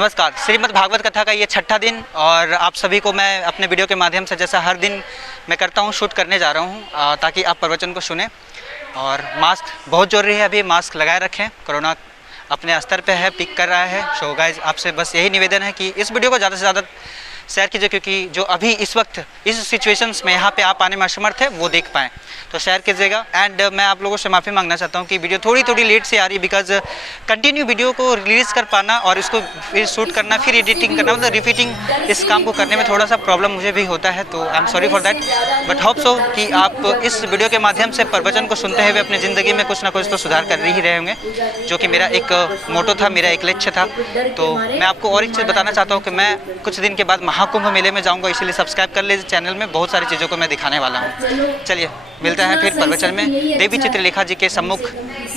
नमस्कार। श्रीमद् भागवत कथा का ये छठा दिन और आप सभी को मैं अपने वीडियो के माध्यम से जैसा हर दिन मैं करता हूँ शूट करने जा रहा हूँ ताकि आप प्रवचन को सुने। और मास्क बहुत ज़रूरी है, अभी मास्क लगाए रखें। कोरोना अपने स्तर पे है, पीक कर रहा है। सो गाइस आपसे बस यही निवेदन है कि इस वीडियो को ज़्यादा से ज़्यादा शेयर कीजिए, क्योंकि जो अभी इस वक्त इस सिचुएशंस में यहाँ पे आप आने में असमर्थ है वो देख पाएँ, तो शेयर कीजिएगा। एंड मैं आप लोगों से माफ़ी मांगना चाहता हूँ कि वीडियो थोड़ी लेट से आ रही है, बिकॉज कंटिन्यू वीडियो को रिलीज़ कर पाना और इसको फिर शूट करना फिर एडिटिंग करना, मतलब रिपीटिंग इस काम को करने में थोड़ा सा प्रॉब्लम मुझे भी होता है। तो I am sorry for that, but hope so कि आप इस वीडियो के माध्यम से प्रवचन को सुनते हुए अपनी ज़िंदगी में कुछ ना कुछ तो सुधार कर ही रहे होंगे, जो कि मेरा एक मोटो था, मेरा एक लक्ष्य था। तो मैं आपको और एक चीज़ बताना चाहता हूँ कि मैं कुछ दिन के बाद महाकुंभ मेले में जाऊँगा, इसलिए सब्सक्राइब कर लीजिए चैनल में, बहुत सारी चीज़ों को मैं दिखाने वाला हूँ। चलिए मिलते हैं फिर प्रवचन में। देवी चित्रलेखा जी के सम्मुख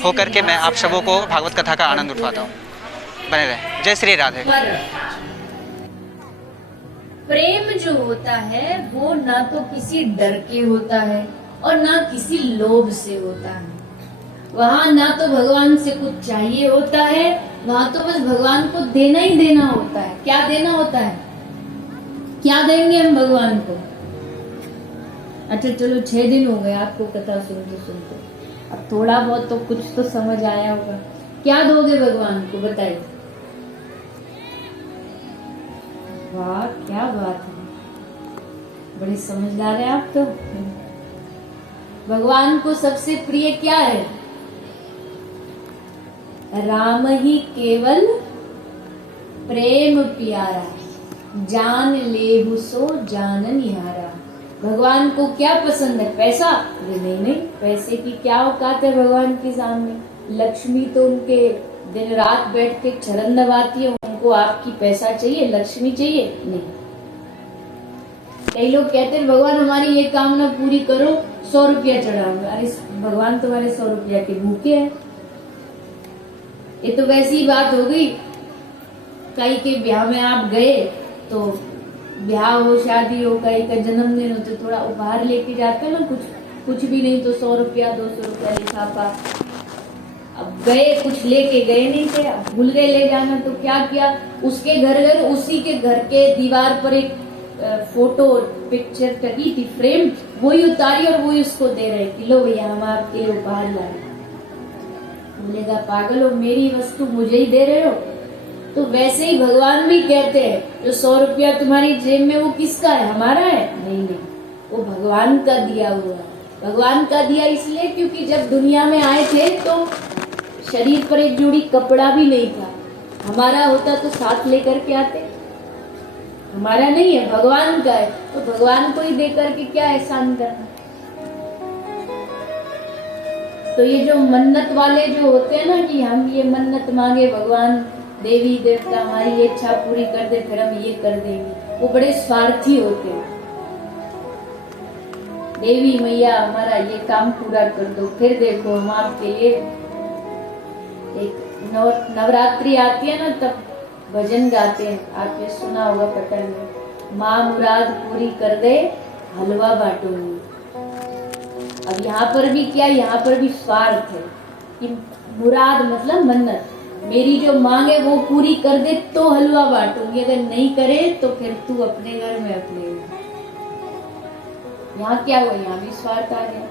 होकर के मैं आप सबों को भागवत कथा का आनंद उठवाता हूँ। बने रहे। जय श्री राधे। प्रेम जो होता है वो ना तो किसी डर के होता है और ना किसी लोभ से होता है। वहाँ ना तो भगवान से कुछ चाहिए होता है, वहाँ तो बस भगवान को देना ही देना होता है। क्या देना होता है? क्या देंगे हम भगवान को? अच्छा चलो 6 दिन हो गए आपको कथा सुनते सुनते, अब थोड़ा बहुत तो कुछ तो समझ आया होगा। क्या दोगे भगवान को, बताइए। वाह क्या बात है, बड़े समझदार है आप तो। भगवान को सबसे प्रिय क्या है? राम ही केवल प्रेम प्यारा, जान लेहु सो जान निहारा। भगवान को क्या पसंद है? पैसा? नहीं, पैसे की क्या औकात है भगवान के सामने। लक्ष्मी तो उनके दिन रात बैठ के चरण दबाती है, उनको आपकी पैसा चाहिए, लक्ष्मी चाहिए? नहीं। कई लोग कहते हैं भगवान हमारी ये कामना पूरी करो, 100 रुपया चढ़ाऊंगा। अरे भगवान तुम्हारे 100 रुपया के भूखे है। ये तो वैसी ही बात हो गई, कई के ब्याह में आप गए तो ब्याह हो, शादी हो, कई का जन्मदिन हो तो थोड़ा उपहार लेके जाते हैं ना, कुछ भी नहीं तो 100 रुपया 200 रुपया लिफाफा। अब गए, कुछ लेके गए नहीं थे, अब भूल गए ले जाना, तो क्या किया, उसके घर उसी के घर के दीवार पर एक फोटो पिक्चर टकी थी, फ्रेम, वही उतारी और वही उसको दे रहे कि लो भैया हम आपके उपहार लाए। बोलेगा पागल हो, मेरी वस्तु मुझे ही दे रहे हो? तो वैसे ही भगवान भी कहते हैं जो 100 रुपया तुम्हारी जेब में वो किसका है? हमारा है? नहीं, वो भगवान का दिया हुआ है। भगवान का दिया इसलिए क्योंकि जब दुनिया में आए थे तो शरीर पर एक जोड़ी कपड़ा भी नहीं था। हमारा होता तो साथ लेकर के आते, हमारा नहीं है, भगवान का है, तो भगवान को ही दे करके क्या एहसान करना। तो ये जो मन्नत वाले जो होते हैं ना कि हम ये मन्नत मांगे भगवान देवी देवता हमारी ये इच्छा पूरी कर दे फिर हम ये कर देंगे, वो बड़े स्वार्थी होते हैं। देवी मैया हमारा ये काम पूरा कर दो, फिर देखो हम आपके लिए एक नवरात्रि आती है ना तब भजन गाते हैं, आपने सुना होगा पटन में, माँ मुराद पूरी कर दे हलवा बांटूंगी। अब यहाँ पर भी क्या, यहाँ पर भी स्वार्थ है कि मुराद मतलब मन्नत, मेरी जो मांग है वो पूरी कर दे तो हलवा बांटूंगी, अगर नहीं करे तो फिर तू अपने घर में अपने घर। यहाँ क्या हुआ, यहाँ भी स्वार्थ आ गया।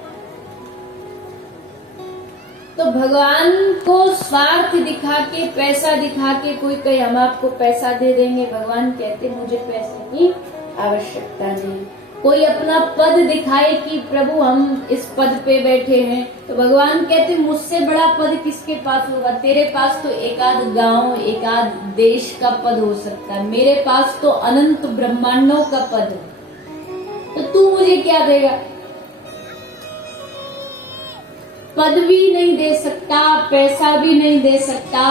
तो भगवान को स्वार्थ दिखा के, पैसा दिखा के कोई कहे हम आपको पैसा दे देंगे, भगवान कहते मुझे पैसे की आवश्यकता नहीं। कोई अपना पद दिखाए कि प्रभु हम इस पद पे बैठे हैं, तो भगवान कहते मुझसे बड़ा पद किसके पास होगा? तेरे पास तो एकाध गांव एकाध देश का पद हो सकता है, मेरे पास तो अनंत ब्रह्मांडों का पद है, तो तू मुझे क्या देगा? पद भी नहीं दे सकता, पैसा भी नहीं दे सकता,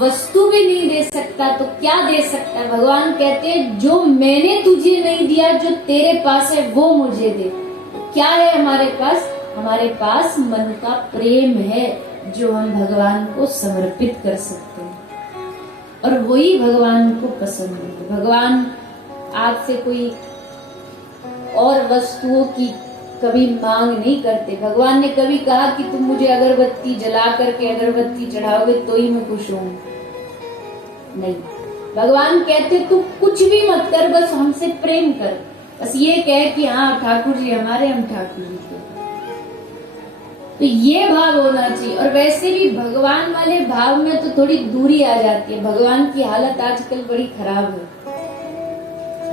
वस्तु भी नहीं दे सकता, तो क्या दे सकता है? भगवान कहते हैं जो मैंने तुझे नहीं दिया, जो तेरे पास है वो मुझे दे। क्या है हमारे पास? हमारे पास मन का प्रेम है जो हम भगवान को समर्पित कर सकते हैं, और वही भगवान को पसंद है। भगवान आपसे कोई और वस्तुओं की कभी मांग नहीं करते। भगवान ने कभी कहा कि तुम मुझे अगरबत्ती जला करके अगरबत्ती चढ़ाओगे तो ही मैं खुश हूं? नहीं। भगवान कहते तू कुछ भी मत कर, बस हमसे प्रेम कर, बस ये कह कि हाँ ठाकुर जी हमारे, हम ठाकुर जी के। तो ये भाव होना चाहिए। और वैसे भी भगवान वाले भाव में तो थोड़ी दूरी आ जाती है। भगवान की हालत आजकल बड़ी खराब है,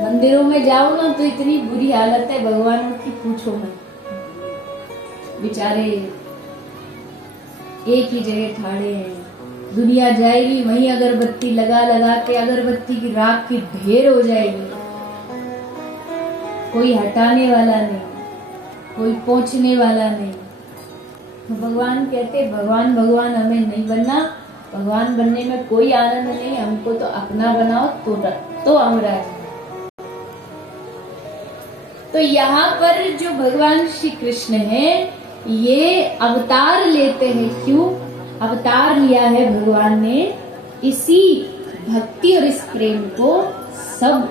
मंदिरों में जाओ ना तो इतनी बुरी हालत है भगवानों की, पूछो मत। बेचारे एक ही जगह खड़े हैं, दुनिया जाएगी वहीं अगरबत्ती लगा लगा के अगरबत्ती की राख की ढेर हो जाएगी, कोई हटाने वाला नहीं, कोई पहुंचने वाला नहीं। तो भगवान कहते भगवान भगवान हमें नहीं बनना, भगवान बनने में कोई आनंद नहीं, हमको तो अपना बनाओ तो हम राजी। तो यहाँ पर जो भगवान श्री कृष्ण है ये अवतार लेते हैं। क्यों अवतार लिया है भगवान ने? इसी भक्ति और इस प्रेम को सब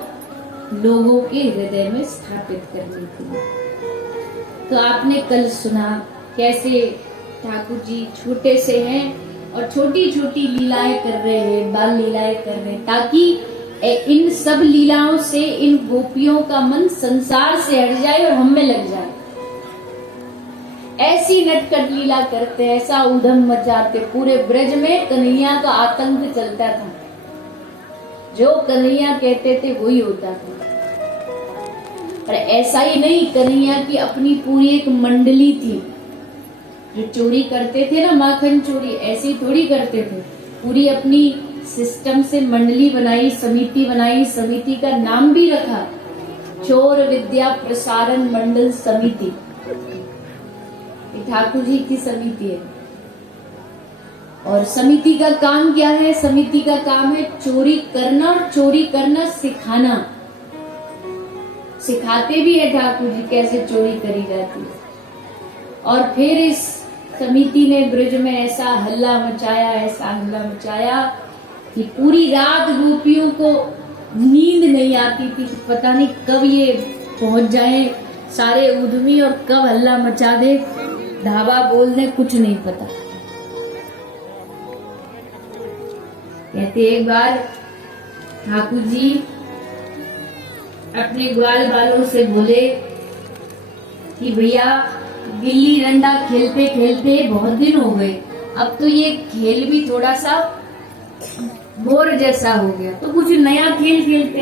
लोगों के हृदय में स्थापित करने के लिए। तो आपने कल सुना कैसे ठाकुर जी छोटे से हैं और छोटी छोटी लीलाएं कर रहे हैं, बाल लीलाएं कर रहे हैं, ताकि इन सब लीलाओं से इन गोपियों का मन संसार से हट जाए और हम में लग जाए। ऐसी नटखट लीला करते, ऐसा उधम मचाते, पूरे ब्रज में कन्हैया का आतंक चलता था, जो कन्हैया कहते थे वही होता था। पर ऐसा ही नहीं, कन्हैया की अपनी पूरी एक मंडली थी। जो चोरी करते थे ना, माखन चोरी, ऐसी थोड़ी करते थे, पूरी अपनी सिस्टम से मंडली बनाई, समिति बनाई, समिति का नाम भी रखा चोर विद्या प्रसारण मंडल समिति। ठाकुर जी की समिति है। और समिति का काम क्या है? समिति का काम है चोरी करना, और चोरी करना सिखाना। सिखाते भी है ठाकुर जी कैसे चोरी करी जाती है। और फिर इस समिति ने ब्रज में ऐसा हल्ला मचाया, ऐसा हल्ला मचाया कि पूरी रात गोपियों को नींद नहीं आती थी। पता नहीं कब ये पहुंच जाए सारे उद्यमी और कब हल्ला मचा दे, धावा बोल दे, कुछ नहीं पता। कहते एक बार ठाकुर जी अपने ग्वाल बालों से बोले कि भैया गिल्ली डंडा खेलते खेलते बहुत दिन हो गए, अब तो ये खेल भी थोड़ा सा बोर जैसा हो गया, तो कुछ नया खेल खेलते।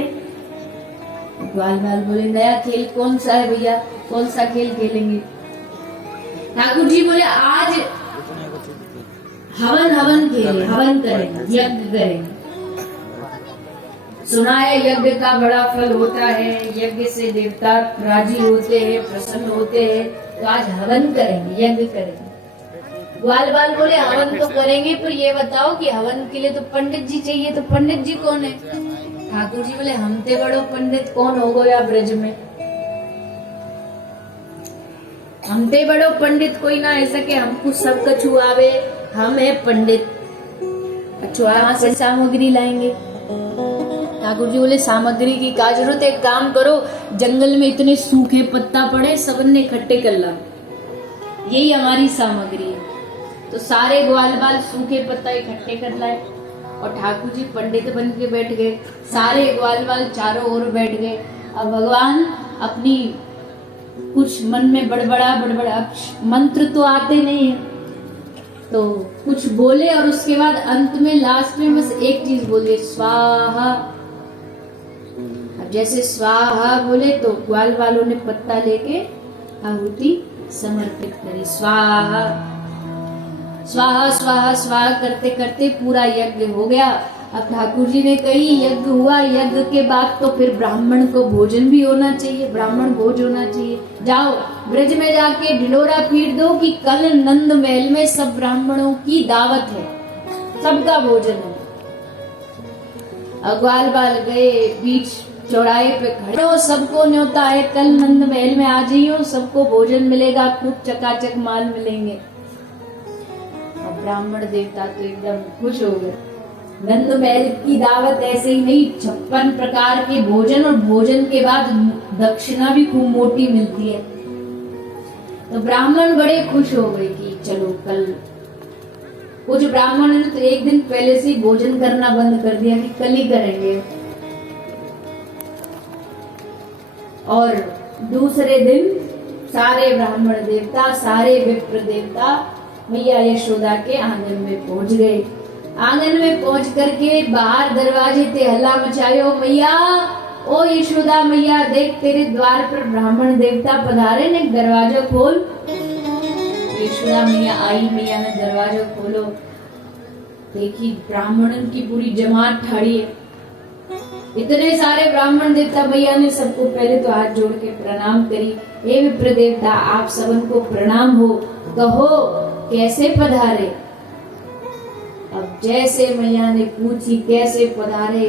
ग्वाल बाल बोले नया खेल कौन सा है भैया, कौन सा खेल खेलेंगे? ठाकुर जी बोले आज हवन खेलें, हवन करेंगे, यज्ञ करेंगे। सुना है यज्ञ का बड़ा फल होता है, यज्ञ से देवता राजी होते हैं, प्रसन्न होते हैं, तो आज हवन करेंगे, यज्ञ करेंगे। ग्वाल बाल बोले हवन तो करेंगे, पर ये बताओ कि हवन के लिए तो पंडित जी चाहिए, तो पंडित जी कौन है? ठाकुर जी बोले हमते बड़ो पंडित कौन हो गया ब्रज में, हमते बड़ो पंडित कोई ना ऐसा कि हमको सब कछु आवे, हम है पंडित। अच्छा से सामग्री लाएंगे? ठाकुर जी बोले सामग्री की क्या जरूरत है, एक काम करो, जंगल में इतने सूखे पत्ता पड़े, सबने इकट्ठे कर ला, यही हमारी सामग्री है। तो सारे ग्वाल बाल सूखे पत्ता इकट्ठे कर लाए और ठाकुर जी पंडित बन के बैठ गए, सारे ग्वाल बाल चारों ओर बैठ गए। अब भगवान अपनी कुछ मन में बड़बड़ा, मंत्र तो आते नहीं है, तो कुछ बोले और उसके बाद अंत में लास्ट में बस एक चीज बोले, स्वाहा। अब जैसे स्वाहा बोले तो ग्वाल वालों ने पत्ता लेके आहुति समर्पित करी, स्वाहा स्वाहा स्वाहा स्वाहा करते करते पूरा यज्ञ हो गया। अब ठाकुर जी ने कही यज्ञ हुआ, यज्ञ के बाद तो फिर ब्राह्मण को भोजन भी होना चाहिए, ब्राह्मण भोज होना चाहिए। जाओ ब्रज में जाके ढिंढोरा पीट दो कि कल नंद महल में सब ब्राह्मणों की दावत है, सबका भोजन है। ग्वाल बाल गए, बीच चौराहे पे खड़े हो, सबको न्योता है, कल नंद महल में आ जाइयो, सबको भोजन मिलेगा, खूब चकाचक माल मिलेंगे। अब ब्राह्मण देवता तो एकदम खुश हो गए। नंद महल की दावत ऐसे ही नहीं, 56 प्रकार के भोजन, और भोजन के बाद दक्षिणा भी खूब मोटी मिलती है। तो ब्राह्मण बड़े खुश हो गए कि चलो कल कुछ ब्राह्मण ने तो एक दिन पहले से ही भोजन करना बंद कर दिया कि कल ही करेंगे, और दूसरे दिन सारे ब्राह्मण देवता, सारे विप्र देवता मैया यशोदा के आंगन में पहुंच गए। आंगन में पहुंच करके बाहर दरवाजे ते हल्ला मचायो, मैया ओ यशोदा मैया देख तेरे द्वार पर ब्राह्मण देवता पधारे ने, दरवाजा खोल। यशोदा मैया आई, मैया ने दरवाजा खोलो, देखी ब्राह्मणों की पूरी जमात ठाड़ी है, इतने सारे ब्राह्मण देवता। मैया ने सबको पहले तो हाथ जोड़ के प्रणाम करी, हे विप्र देवता आप सबन को प्रणाम हो, कहो कैसे पधारे। अब जैसे मैया ने पूछी कैसे पधारे,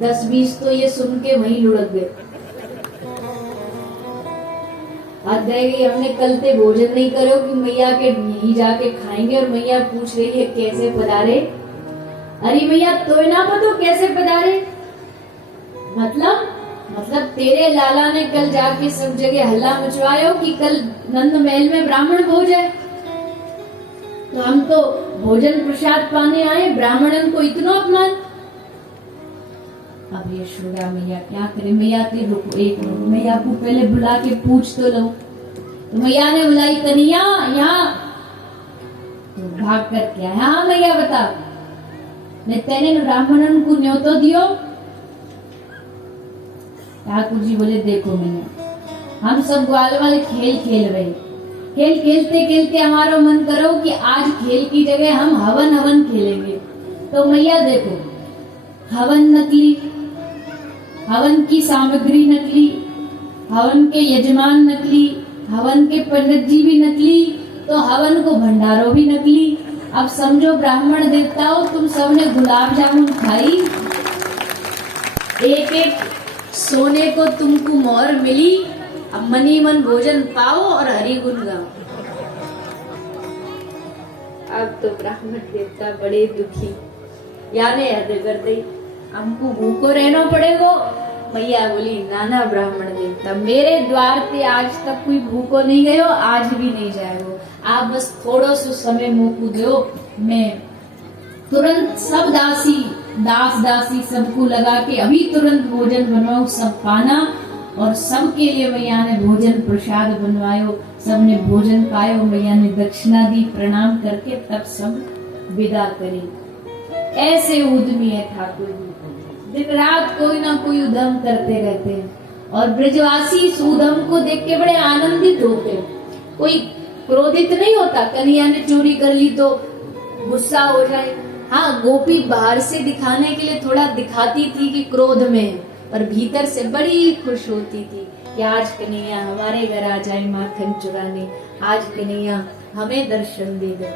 10-20 तो ये सुन के वहीं लुढ़क गए। देगी हमने कल से भोजन नहीं करो कि मैया के यहीं जाके खाएंगे, और मैया पूछ रही है कैसे पधारे। अरे मैया तो ना पता कैसे पधारे, मतलब तेरे लाला ने कल जाके सब जगह हल्ला मचवायो कि कल नंद महल में ब्राह्मण भोज है, तो हम तो भोजन प्रसाद पाने आए, ब्राह्मणन को इतना अपमान। अब यशोदा मैया क्या करे, मैया ते रुको एक मिनट, मैया को पहले बुला के पूछ तो लो। तो मैया ने बुलाई, कन्हैया यहाँ, तो भाग कर क्या है, हाँ मैया बता, ने तेने ब्राह्मणन को न्योतो दियो। ठाकुर जी बोले देखो मैया, हम सब ग्वाल वाले खेल खेल रहे, खेल खेलते खेलते हमारा मन करो कि आज खेल की जगह हम हवन खेलेंगे। तो मैया देखो, हवन नकली, हवन की सामग्री नकली, हवन के यजमान नकली, हवन के पंडित जी भी नकली, तो हवन को भंडारों भी नकली। अब समझो ब्राह्मण देवताओं तुम सबने गुलाब जामुन खाई, एक एक सोने को तुमको मोहर मिली, अब मनी मन भोजन पाओ और हरि गुण गाओ। अब तो ब्राह्मण देवता बड़े दुखी, याने हद कर दी, हमको भूखो रहना पड़ेगा। मैया बोली नाना ब्राह्मण देवता, मेरे द्वार पे आज तक कोई भूखो नहीं गयो, आज भी नहीं जाएगो, आप बस थोड़ो सो समय मुझको दो, मैं तुरंत सब दासी सबको लगा के अभी तुरंत भोजन बनवाऊं, सब पाना, और सबके लिए मैया ने भोजन प्रसाद बनवायो, सबने भोजन पायो, मैया ने दक्षिणा दी, प्रणाम करके तब सब विदा करी। ऐसे उद्यमी है ठाकुर जी, दिन रात कोई ना कोई उद्यम करते रहते हैं, और ब्रजवासी इस उद्यम को देख के बड़े आनंदित होते हैं। कोई क्रोधित नहीं होता, कन्हैया ने चोरी कर ली तो गुस्सा हो जाए। हाँ, गोपी बाहर से दिखाने के लिए थोड़ा दिखाती थी कि क्रोध में है, पर भीतर से बड़ी खुश होती थी कि आज कन्हैया हमारे घर आ जाए माखन चुराने, आज कन्हैया हमें दर्शन दे दे।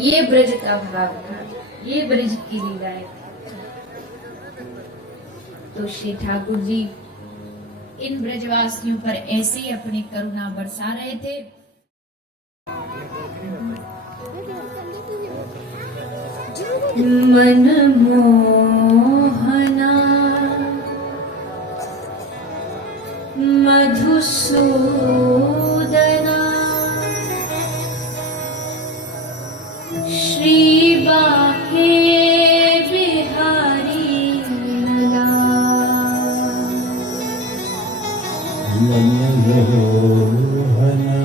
ये ब्रज का भाव था, ये ब्रज की लीलाएं। तो श्री ठाकुर जी इन ब्रजवासियों पर ऐसे ही अपनी करुणा बरसा रहे थे। मन मोहना मधुसूदना श्री बाके बिहारी लला। मन मोहना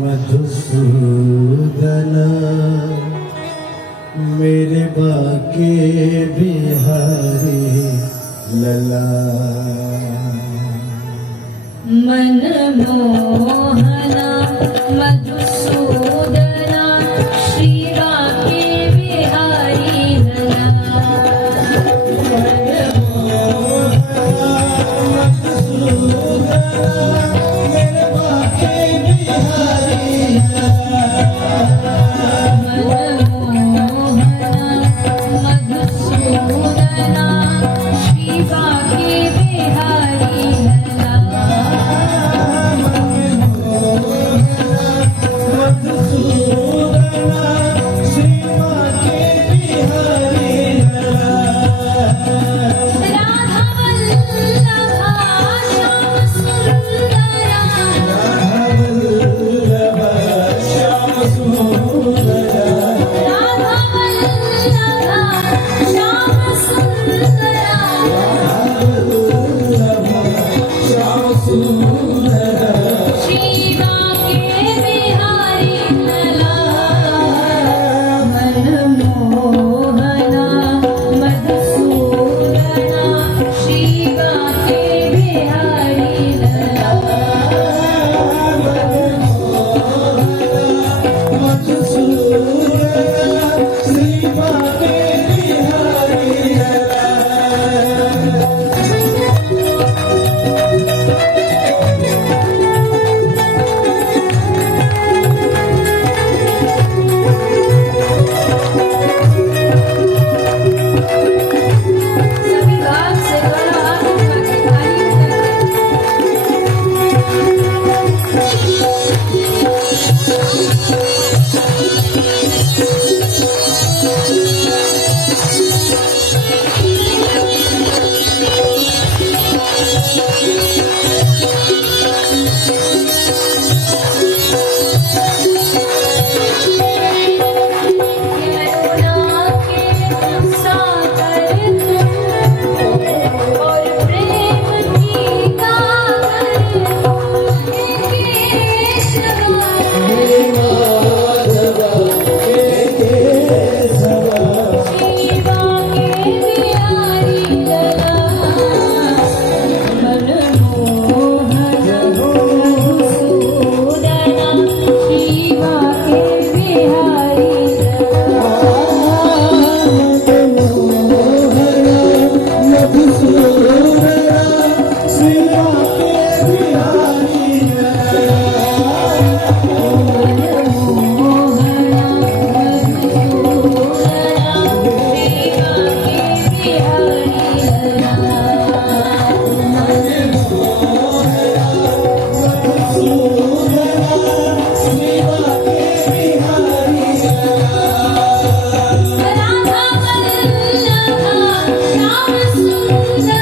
मधुसूदना मेरे बाके बिहारी लला। मन मोहना मधुसूदना श्री बाके बिहारी लला। मन मोहना मधुसूदना मेरे बाके बिहारी लला। सुंदर